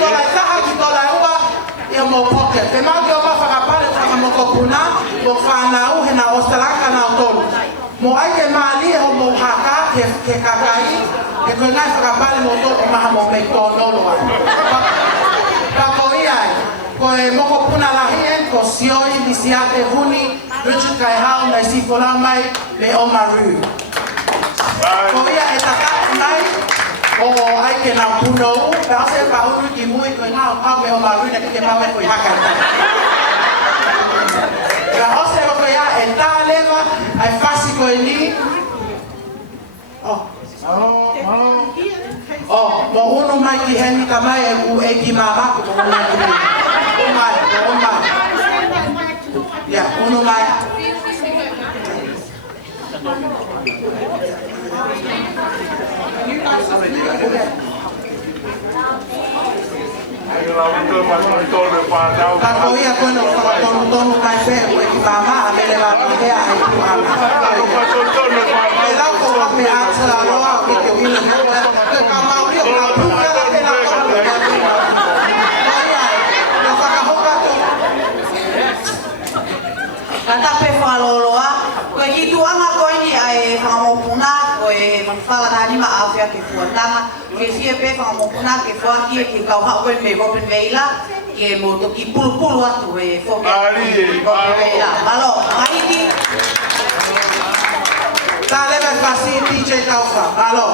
tola itaha ki tola ua ia mo poke. Te mau ki o mawhakapare whakamokopuna mo whanau he na ostalaka na o tolu. Mo ai ke maali e ho mo haka ke kakai e koe ngai whakapare mo tolu maha mo me tōnolo ai. Kako iai, koe mokopuna lahien ko sioi lisiate huni Richard Kaihau na isipola mai le o maru. Ko ia e takau nai o ai ke na punou, pe ase pa unu ki mui koe ngā pau me o maru na ke mawe koe haka e taka. Ka ose o koe ia e tā lewa ai whasi koe ni. Mo unu mai ki heni ka mai e u e ki maraku mo unu mai ki heni. Unu mai. Ya, unu mai. Kako ia koe no whakatonu mai pe o e ki mama a mele wa pahea ai ku ama. E lau ko wame atara roa o ki te wina mua. Ke ka mauri o ka pukera e la koe e wina. Mai ai, e whakahoka to. Kata pe whaloloa, koe ki tuanga koe ni ai whangamopuna, koe whalakani ma awhia ke fuatanga, ke fie pe whangamopuna ke fuaki e ke kauha koe me Robin Veila, ke mo toki pulu atu e whoke Robin Veila. Malo, mahiti. Tā lewe whasi DJ Tauwha, malo.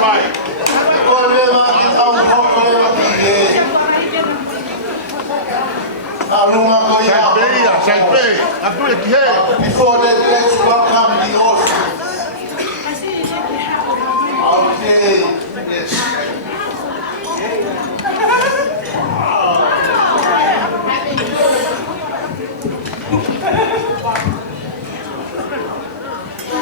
right. Before that, let's welcome the host. Okay, yes.